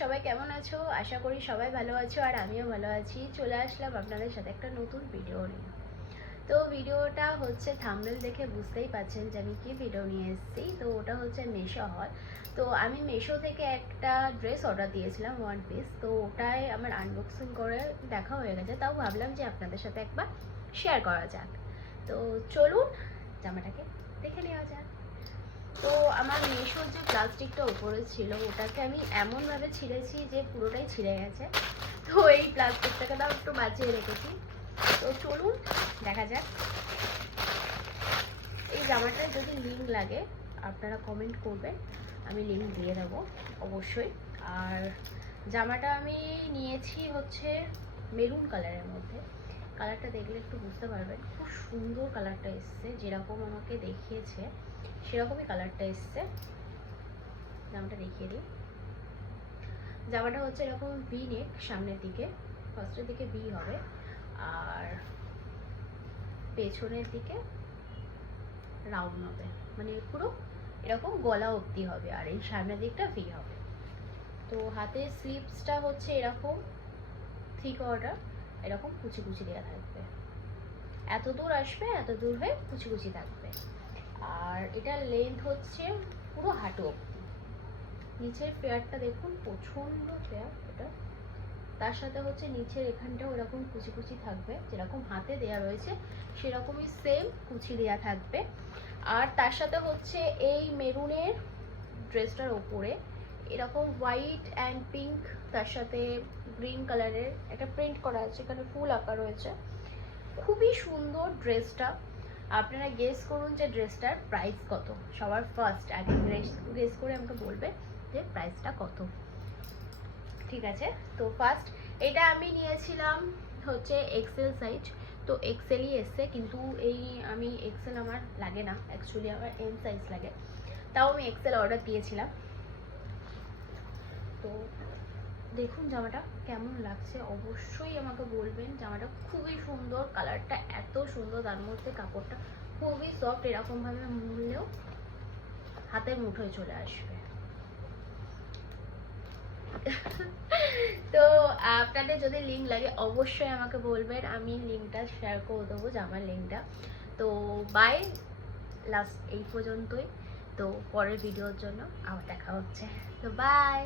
সবাই কেমন আছো? আশা করি সবাই ভালো আছো আর আমিও ভালো আছি। চলে আসলাম আপনাদের সাথে একটা নতুন ভিডিও নিয়ে। তো ভিডিওটা হচ্ছে থাম্বনেল দেখে বুঝতেই পাচ্ছেন যে আমি কি ভিডিও নিয়ে এসেছি। তো ওটা হচ্ছে মেশো হল। তো আমি মেশো থেকে একটা ড্রেস অর্ডার দিয়েছিলাম ওয়ান পিস। তো ওটাই আমার আনবক্সিং করে দেখা হয়ে গেছে, তাও ভাবলাম যে আপনাদের সাথে একবার শেয়ার করা যাক। তো চলুন জামাটাকে দেখে নেওয়া যাক। তো আমার মেশোর যে প্লাস্টিকটা উপরে ছিল ওটাকে আমি এমনভাবে ছিঁড়েছি যে পুরোটাই ছিঁড়ে গেছে। তো এই প্লাস্টিকটাকে তাও একটু বাঁচিয়ে রেখেছি। তো চলুন দেখা যাক। এই জামাটার যদি লিঙ্ক লাগে আপনারা কমেন্ট করবেন, আমি লিঙ্ক দিয়ে দেবো অবশ্যই। আর জামাটা আমি নিয়েছি হচ্ছে মেরুন কালারের মধ্যে। কালারটা দেখলে একটু বুঝতে পারবেন, খুব সুন্দর কালারটা এসছে, যেরকম আমাকে দেখিয়েছে সেরকমই কালারটা এসছে। জামাটা দেখিয়ে দিই। জামাটা হচ্ছে এরকম ভি নেক, সামনের দিকে ফার্স্টের দিকে ভি হবে আর পেছনের দিকে রাউন্ড হবে, মানে পুরো এরকম গলা অবধি হবে আর এই সামনের দিকটা ভি হবে। তো হাতের স্লিভসটা হচ্ছে এরকম থ্রি কোয়ার্টার, এরকম কুচি কুচি দেওয়া থাকবে, এত দূর আসবে এত দূর হয়ে কুচি কুচি থাকবে। আর এটার লেন্থ হচ্ছে পুরো হাঁটু অবধি। নিচের ফেয়ারটা দেখুন, প্রচন্ড ফেয়ার এটা। তার সাথে হচ্ছে নিচের এখানটাও এরকম কুচি কুচি থাকবে, যেরকম হাতে দেয়া রয়েছে সেরকমই সেম কুচি দেয়া থাকবে। আর তার সাথে হচ্ছে এই মেরুনের ড্রেসটার ওপরে এরকম হোয়াইট অ্যান্ড পিঙ্ক, তার সাথে গ্রিন কালারের একটা প্রিন্ট করা আছে, এখানে ফুল আঁকা রয়েছে। খুবই সুন্দর ড্রেসটা। আপনারা গেস করুন যে ড্রেসটার প্রাইস কত। সবার ফার্স্ট আগে গেস করে আমাকে বলবে যে প্রাইসটা কত। ঠিক আছে, তো ফার্স্ট এটা আমি নিয়েছিলাম হচ্ছে এক্সেল সাইজ। তো এক্সেলই এসছে, কিন্তু এই আমি এক্সেল আমার লাগে না, অ্যাকচুয়ালি আমার এম সাইজ লাগে, তাও আমি এক্সেল অর্ডার দিয়েছিলাম। তো দেখুন জামাটা কেমন লাগছে অবশ্যই আমাকে বলবেন। জামাটা খুবই সুন্দর, কালারটা এত সুন্দর, তার মধ্যে কাপড়টা খুবই সফট, এরকমভাবে মুড়লেও হাতের মুঠোয় চলে আসবে। তো আপনাদের যদি লিঙ্ক লাগে অবশ্যই আমাকে বলবেন, আমি লিঙ্কটা শেয়ার করে দেবো, জামার লিঙ্কটা। তো বাই, লাস্ট এই পর্যন্তই। তো পরের ভিডিওর জন্য আবার দেখা হচ্ছে। তো বাই।